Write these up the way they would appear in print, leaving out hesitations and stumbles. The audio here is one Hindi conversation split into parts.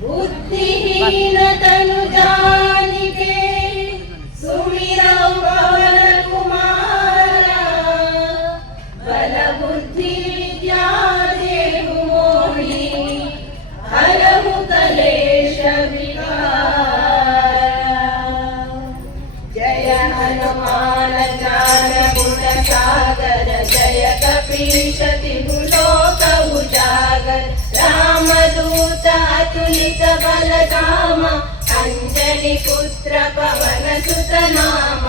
बुद्धिहीन तनु जानिके सुमिरौ पवन कुमारा बल बुद्धि विद्या देहु मोहि हरहु कलेश विकार। जय हनुमान ज्ञान गुण सागर जय कपीश तिहु लोक उजागर। रामदूत अतुलित बल धाम अंजनी पुत्र पवन सुत नाम।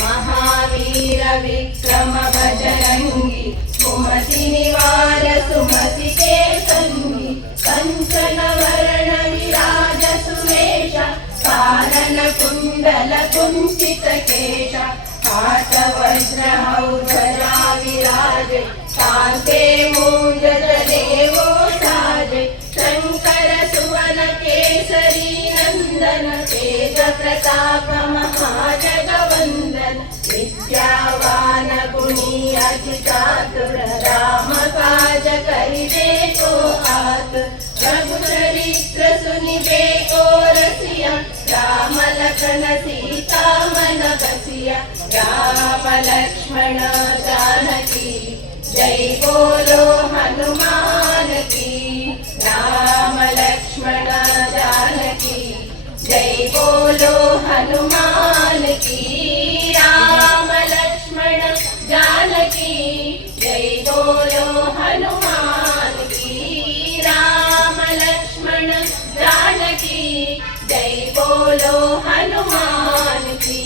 महावीर विक्रम बजरंगी सुमति निवार सुमति के संगी। कंचन वरण विराज सुवेश कानन कुंडल कुंचित केश। हाथ वज्र ध्वजा विराज कांते मूंज जनेऊ साजे। शंकर सुवन केसरी नंदन तेज प्रताप महाजगवंदन। विद्यावान गुणी अति चातुर राम काज करिबे को आतुर। रघुचरित्र सुनिबे को रसिया राम लखन सीता मन बसिया। राम लक्ष्मण जानकी जय बोलो हनुमान की। राम लक्ष्मण जानकी जय बोलो हनुमान की। राम लक्ष्मण जानकी जय बोलो हनुमान की। राम लक्ष्मण जानकी जय बोलो हनुमान की।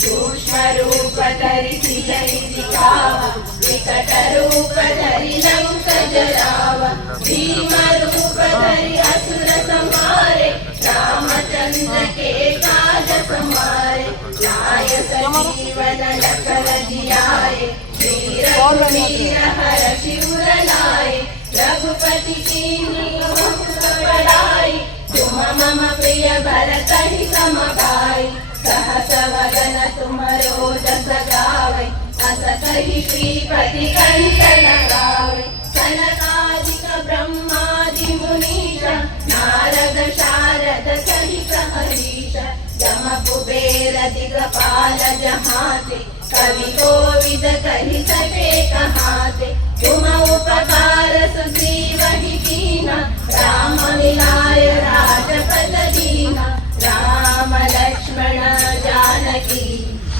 सूक्ष्म रूप धरि सियहि दिखावा विकट रूप धरि लंक जरावा। भीम रूप धरि असुर संहारे रामचंद्र के काज संहारे। लाय सजीवन लखन जियाए वीर वीर हरषि उर लाए। रघुपति कीन्ही बहुत बड़ाई तुम मम प्रिय भरत ही सम भाई। सहस वदन तुमरो जस गावे अस कहि श्रीपति कंठ लगावे। सनकादिक ब्रह्मादि मुनीश नारद शारद सहित हरीश। यम कुबेर दिगपाल जहाते कवि कोविद कहि सके कहाते। तुम उपकार सुग्रीवहि कीना राम मिलाय राजपद दीना। राम लक्ष्मण जानकी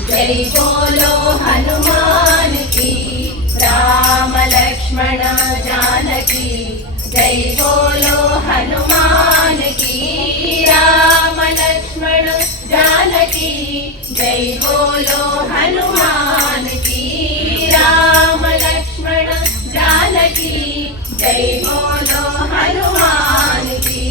जय बोलो हनुमान की। राम लक्ष्मण जानकी जय बोलो हनुमान की। राम लक्ष्मण जानकी जय बोलो हनुमान की। राम लक्ष्मण जानकी जय बोलो हनुमान की।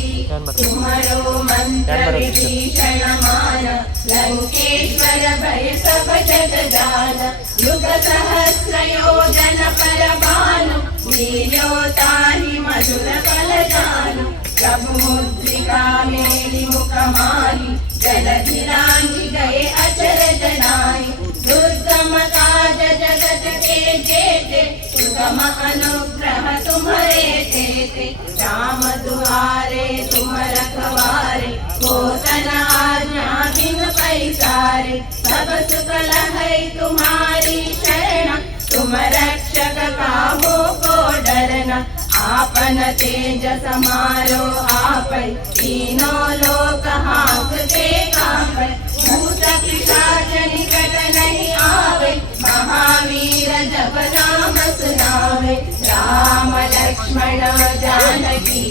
तुम्हारो मंत्र विभीषण मान लंकेश्वर भय सब जग जान। युग सहस्र योजन पर भानु लील्यो ताहि मधुर फल जानु। प्रभु मुद्रिका मेलि मुख माहि जलधि लांघि गए अचरज नाहि। दुर्गम काज जगत के जेते सुगम अनुग्रह तुम्हारे तेते। राम दुआरे तुम रखवारे होतन आज्ञा बिन पैसारे। सब सुख लहै तुम्हारी शरण तुम रक्षक काहू को डरना। आपन तेज समारो आपै तीनों लोक हाँकते कांपै। भूत पिशाच निकट नहीं आवे महावीर जब नाम सुनावे। राम लक्ष्मण जानकी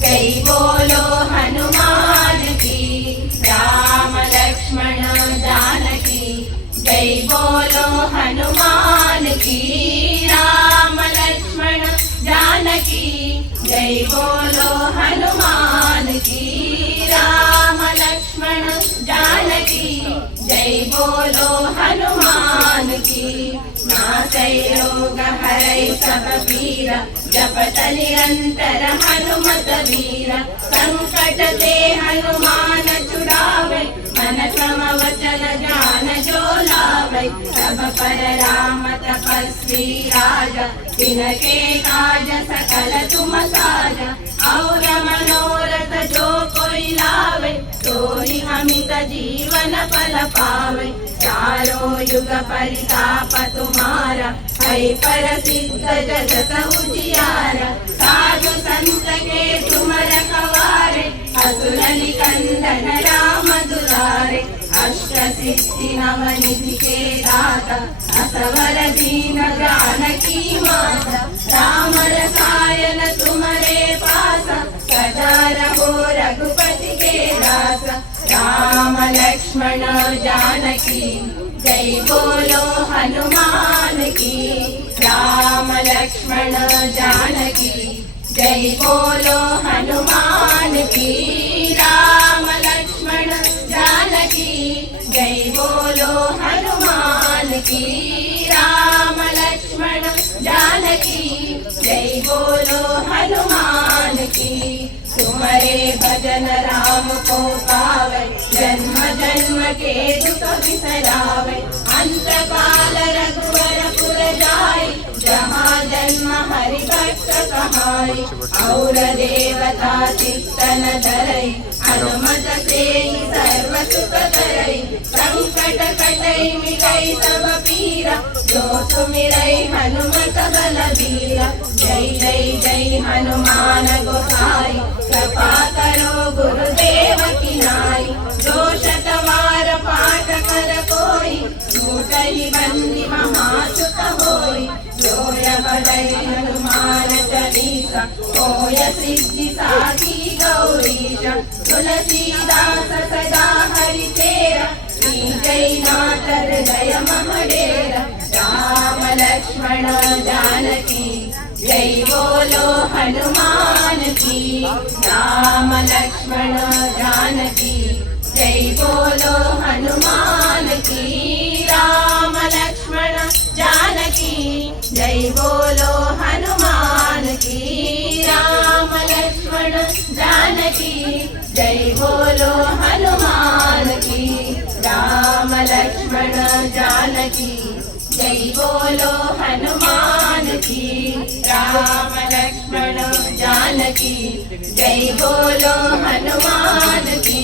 जय बोलो हनुमान की। राम लक्ष्मण जानकी जय बोलो हनुमान की। राम लक्ष्मण जानकी जय बोलो हनुमान की। राम लक्ष्मण जानकी जय बोलो हनुमान की। नासै रोग हरै सब पीरा जपत निरंतर हनुमत वीरा। संकट ते हनुमान छुड़ावे मन क्रम वचन जान जो लावे। पावै सब पर राम तपस्वी राजा तिनके काज सकल तुम साजा और मनोरथ जो कोई लावे सोई अमित जीवन फल पावे चारों युग परिताप तुम्हारा है पर सिद्ध जगत उजियारा साधु संत के तुम रखवारे असुर निकंदन राम दुलारे अष्ट सिद्धि नवनिधि के दाता असवर दीन जानकी माता राम रसायन तुम्हारे पासा सदा रहो रघुपति के दासा राम लक्ष्मण जानकी जय बोलो हनुमान की राम लक्ष्मण जानकी जय बोलो हनुमान की राम लक्ष्मण जानकी जय बोलो हनुमान की राम लक्ष्मण जानकी जय बोलो हनुमान की तुम्हारे भजन राम को पावे जन्म जन्म के दुख बिसरावे अंत काल रघुवर पुर जाय जहाँ जन्म हरि भक्त कहाई और देवता चित्तन धरई हनुमत से सर्व सुख करई संकट कटई मिटई सब पीरा जो सुमिरई हनुमत बलबीरा जय जय जय हनुमान गोसाई कृपा करो गुरुदेव की नाई जो शतवार पाठ कर कोई छूट ही बंदी महासुख होई जो यह हनुमान चालीसा होय सिद्धि साधी गौरीश तुलसीदास सदा हरि तेरा जय नाथ हृदय महडेरा राम लक्ष्मण जानकी जय बोलो हनुमान की राम लक्ष्मण जानकी जय बोलो हनुमान की राम लक्ष्मण जानकी जय बोलो हनुमान की राम लक्ष्मण जानकी जय बोलो हनुमान की राम लक्ष्मण जानकी जय बोलो हनुमान की राम लक्ष्मण जानकी जय बोलो हनुमान की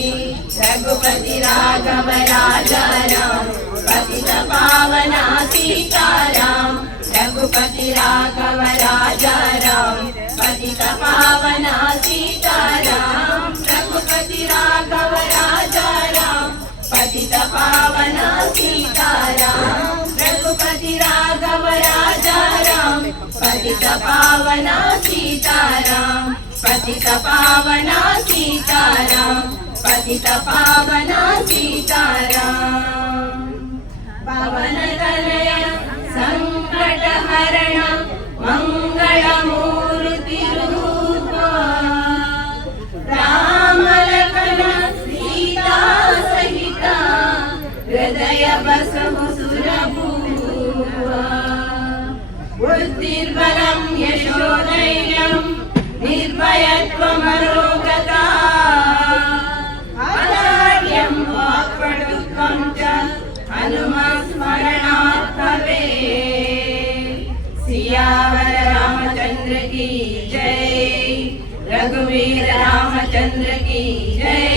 रघुपति राघव राजा राम पतित पावना सीताराम रघुपति राघव राजा राम पतित पावना सीताराम रघुपति राघव राजा राम पतित पावना सीताराम रघुपति राघव राजा राम पतित पावना सीताराम पतित पावना सीताराम पतित पावना सीताराम पवन तनय संकट हरण मंगल मूर्ति रूप राम लखन सीता सहित हृदय बसहु सुरभूपा बुद्धिर्बलं यशोधैर्यं निर्भयत्वमरोगता अजाड्यं वाक्पटुत्वं च हनुमत्स्मरणात् भवेत् सियावर रामचंद्र की जय रघुवीर रामचंद्र की जय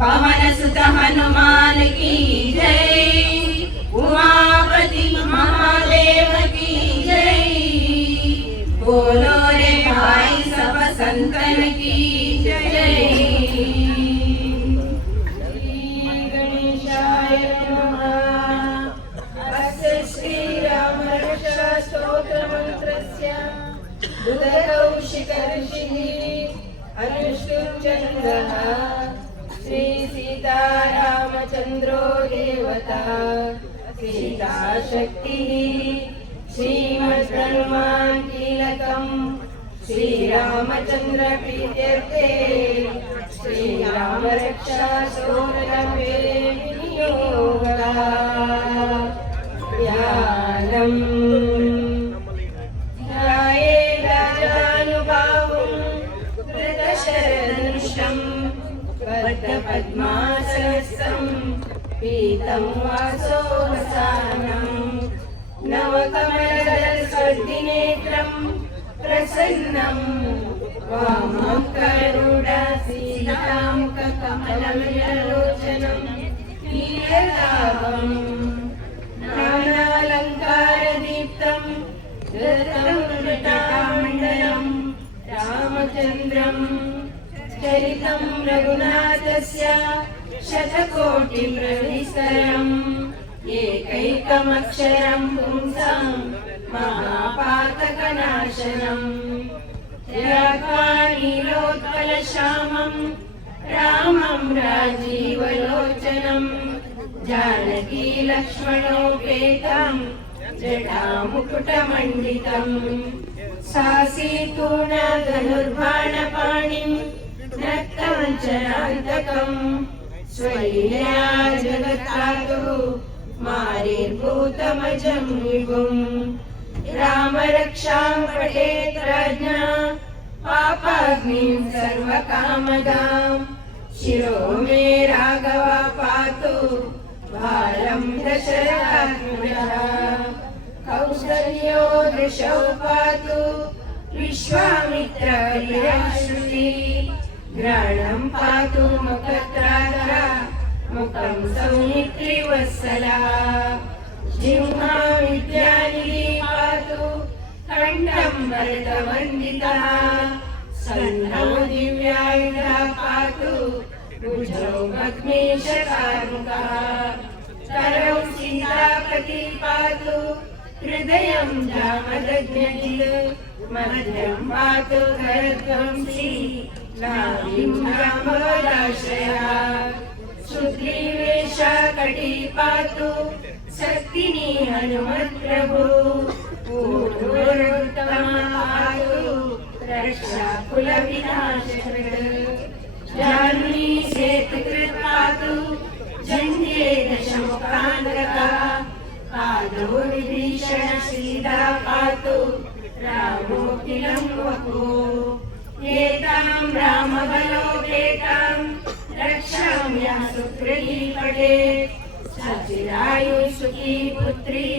पवन सुत हनुमान की जय उमापति महादेव की जय बोलो रे भाई सब संतन की जय गणेशाय नमः अस्य श्री राम रक्षा स्तोत्र मंत्रस्य बुधकौशिक ऋषिः अनुष्टुप् श्री सीता रामचंद्रो देवता सीता शक्ति श्रीमद् हनुमान कीलकम् श्री रामचंद्र प्रीत्यर्थे श्री राम रक्षा स्तोत्रमे विनियोगः ध्यानम् ध्याये राजानुभावं धृतशरधनुषं पद्मपद्मासनस्थं पीताम्बरधरं तं वासोऽवसानं नवकमलदलस्पर्धिनेत्रं प्रसन्नं वामं करुणासीतामुखकमललोचनं नीललाभं नानालङ्कारदीप्तं धृतं जटामण्डलं रामचन्द्रं चरितं रघुनाथस्य शतकोटिप्रविस्तरम् एकैकमक्षरं पुंसां महापातकनाशनम् नीलोत्पलश्यामं रामं राजीवलोचनं जानकी लक्ष्मणोपेतं जटामुकुटमण्डितं सासीतूणधनुर्बाणपाणिं नक्तञ्चनान्तकं स्वैर्या जगत्तातुः मारीर्भूतमजं विभुम् रामरक्षां पठेत् राज्ञा पापाग्निं सर्वकामदां शिरो मे राघव पातु भालं दशरथात्मजः कौसल्यो दृशौ पातु विश्वामित्रश्रुति घ्राणं पातु मुखत्राता मुखं सौमित्रिवत्सला जिह्वा विद्यानिधि पातु कण्ठं भरतवन्दितः सन्नौ दिव्यायुधः पातु भुजौ भग्नेशकारुकः करौ सीतापति पातु हृदयं जामदग्निः मध्यं पातु भरध्वंसी नाभिं रामवदाश्रयः सुग्रीवेशा कटी पातु शक्तिनी हनुमत्प्रभु पूर्वोत्तमा पातु रक्षा कुलविनाशकृत् जाह्नवी सेतुकृत् पातु जन्ये दशमुखान्तकः पादौ विभीषण सीता पातु रामोऽखिलं वपुः एतां रामबलोपेतां रक्षाम्यः सुकृती पठेत् सचिरायु सुखी पुत्री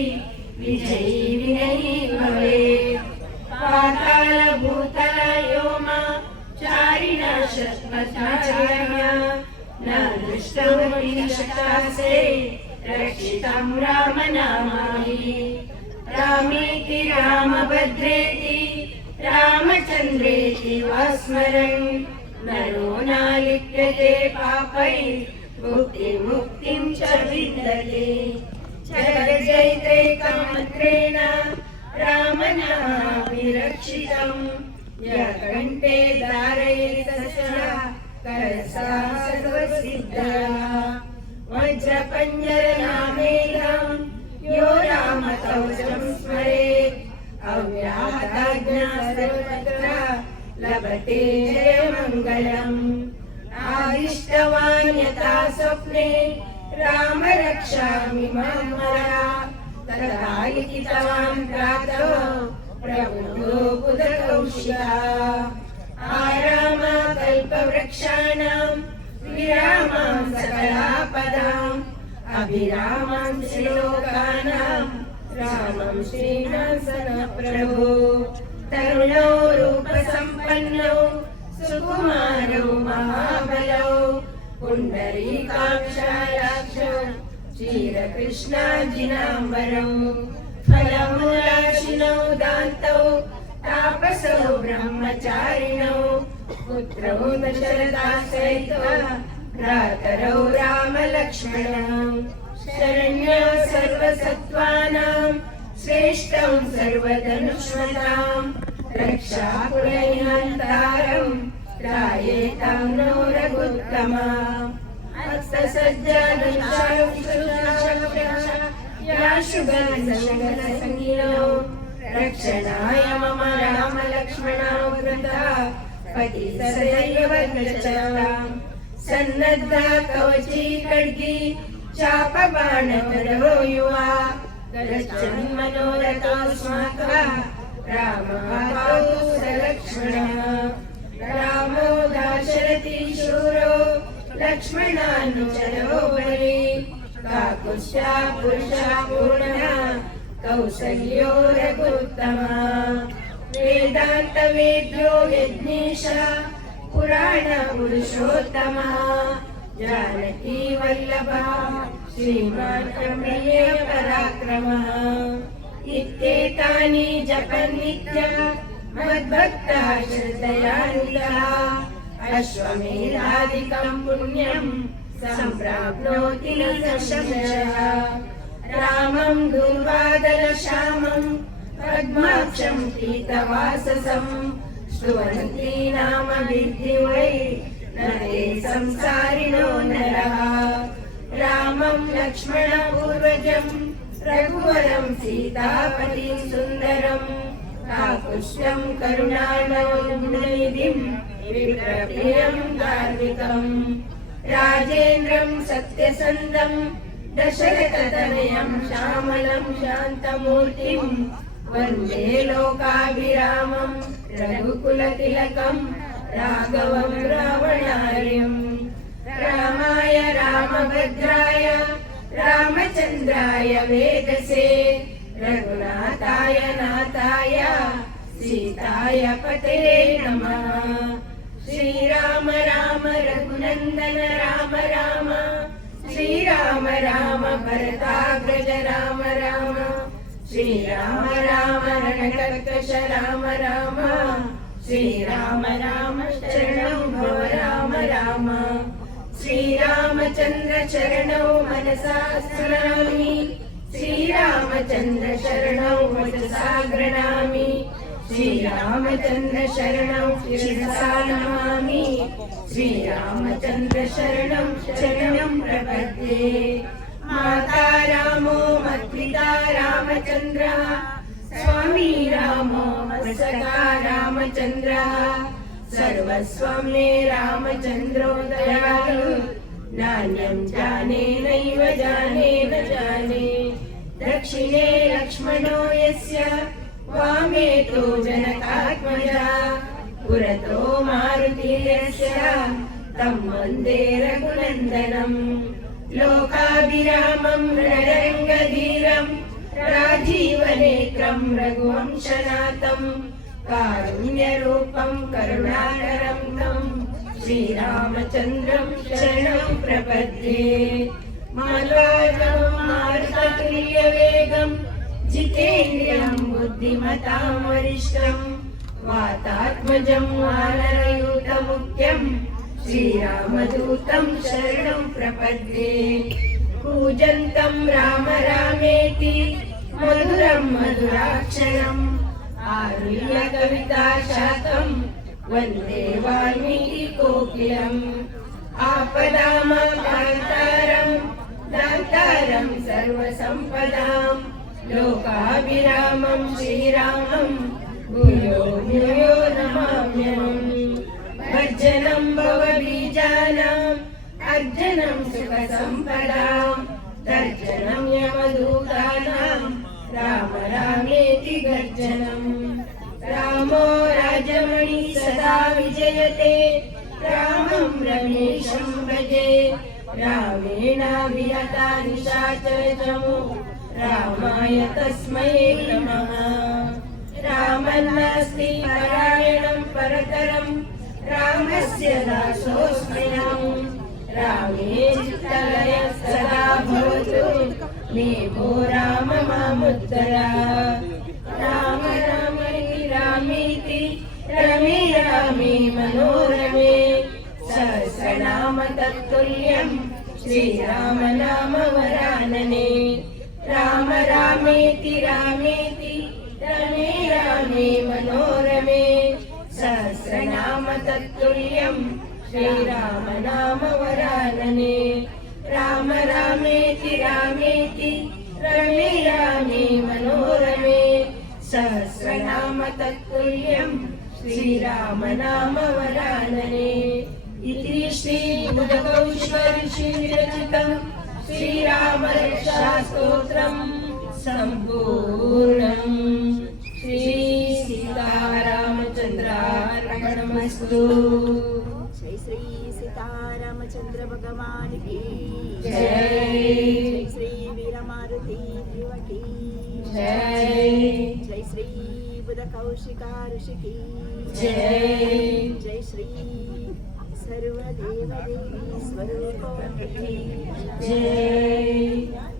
विजयी विनयी भवेत् पाताल भूतल व्योमा चारिणा शतपथाचार्या न दृष्टमपि शतासे रक्षितं रामनामाभिः रामेति रामभद्रेति रामचन्द्रेति वा स्मरन् नरो नालिप्यते पापैः मुक्तिं च विन्दते जगज्जयितैकमन्त्रेण रामनामाभिरक्षितं यः कण्ठे धारयेत् करसा सर्वसिद्धः वज्रपञ्जरनामेदं यो रामकवचं स्मरेत् अव्याहताज्ञा सर्वत्र लभते जयमङ्गलम् आदिष्टवान् यथा स्वप्ने राम रक्षामि ममरा तथा लिखितवान् प्रातः प्रबुद्धो बुधकौशिकः आराम कल्पवृक्षाणां विरामां सकलापदाम् अभिरामां श्लोकानां रामं श्रीनिवासः प्रभो तरुणौ रूपसम्पन्नौ सुकुमारौ महाबलौ पुण्डरीकाक्षायाक्षौ क्षीरकृष्णाजिनाम्बरौ फलमूलाशिनौ दान्तौ तापसौ ब्रह्मचारिणौ पुत्रौ दशरथासहितो भ्रातरौ रामलक्ष्मणौ शरण्यौ सर्वसत्त्वानां श्रेष्ठं सर्वधनुष्मतां रक्षाकुलनिहन्तारं त्रायेतां नो रघुत्तमा हस्तसज्जानुशासुगणसङ्गिनौ रक्षणाय मम रामलक्ष्मणौ वृथा पति सदैव भद्रचराम् सन्नद्धा कवची खड्गी चापबाणधरो युवा गच्छन् मनोरथोऽस्माकः रामः पातु सलक्ष्मणः रामो दाशरथी शूरो लक्ष्मणानुचरो बली काकुत्स्या पुरुषः पूर्णः कौसल्यो रघुत्तमः वेदान्तवेद्यो यज्ञेशः पुराणपुरुषोत्तमः जानकी वल्लभः श्रीमान् रमणीय पराक्रमः इत्येतानि जपन् नित्यं मद्भक्तः श्रद्धयान्वितः अश्वमेधादिकं पुण्यं सम्प्राप्नोति न संशयः रामं दुर्वादलश्यामं पद्माक्षं पीतवाससं स्तुवन्ति नाम विद्धि वै नरे संसारिणो नरः रामं लक्ष्मणपूर्वजं रघुवरं सीतापतिं सुन्दरं काकुत्स्थं करुणानिधिं विप्रप्रियं धार्मिकं राजेन्द्रं सत्यसन्धं दशरथतनयं श्यामलं शान्तमूर्तिं वन्दे लोकाभिरामं रघुकुलतिलकं राघवं रावणार्यं रामाय रामभद्राय रामचन्द्राय वेदसे रघुनाथाय नाथाय सीताय पते नमः श्रीराम राम रघुनन्दन राम राम श्रीराम राम भरताग्रज राम राम श्रीराम राम रणकर्कश राम राम श्रीराम राम शरणं भव राम राम श्रीरामचन्द्र चरणौ मनसा स्मरामि श्रीरामचन्द्र शरणौ वचसा गृह्णामि श्रीरामचन्द्र शरणौ शिरसा नमामि श्रीरामचन्द्र शरणं शरणं प्रपद्ये माता रामो मत्पिता रामचन्द्रः स्वामी रामो मत्सखा रामचन्द्रः सर्वस्वं मे रामचन्द्रो दयालु नान्यं जाने नैव जाने न जाने दक्षिणे लक्ष्मणो यस्य वामे तु जनकात्मजा पुरतो मारुतिर्यस्य तं वन्दे रघुनन्दनं लोकाभिरामं रणरङ्गधीरं राजीवनेत्रं रघुवंशनाथं कारुण्यरूपं करुणाकरं तं श्रीरामचन्द्रं शरणं प्रपद्ये मार्गाजं मारुततुल्यवेगं जितेन्द्रियं बुद्धिमतां वरिष्ठं वातात्मजं वानरयूथमुख्यं श्रीरामदूतं शरणं प्रपद्ये कूजन्तं राम रामेति मधुरं मधुराक्षरम् आरुह्य कविता शाकं वन्दे वाल्मीकिकोकिलम् आपदामपहर्तारं दातारं सर्वसम्पदां लोकाभिरामं श्रीरामं भूयो भूयो नमाम्यहम् भर्जनं भवबीजानाम् अर्जनं सुखसम्पदां तर्जनं यमदूतानां राम रामेति गर्जनं रामो राजमणि सदा विजयते रामं रमेशं भजे रामेणाभिहता निशाचरचमो रामाय तस्मै नमः रामन्नास्ति परायणं परतरं रामस्य दासोऽस्म्यहम् रामे चित्तलयः सदा भवतु मे भो राम मामुत्तर राम रामेति रामेति रमे रामे मनोरमे सहस्रनाम तत्तुल्यं श्रीराम नाम वरानने राम रामेति रामेति रमे रामे मनोरमे सहस्रनाम तत्तुल्यं श्रीराम नाम वरानने राम रामेति रामेति रमे रामे मनोरमे सहस्रनाम तत्तुल्यं श्रीराम नाम वरानने इति श्री बुधकौशिकऋषि विरचितं श्रीरामरक्षास्तोत्रं सम्पूर्णम् श्री सीतारामचन्द्रार्पणमस्तु। श्री सीतारामचंद्र भगवान की जय। जय श्री वीरमारुति देव की जय। जय श्री बुध कौशिका ऋषि की जय। जय श्री सर्वदेव देवी स्वरूप की जय।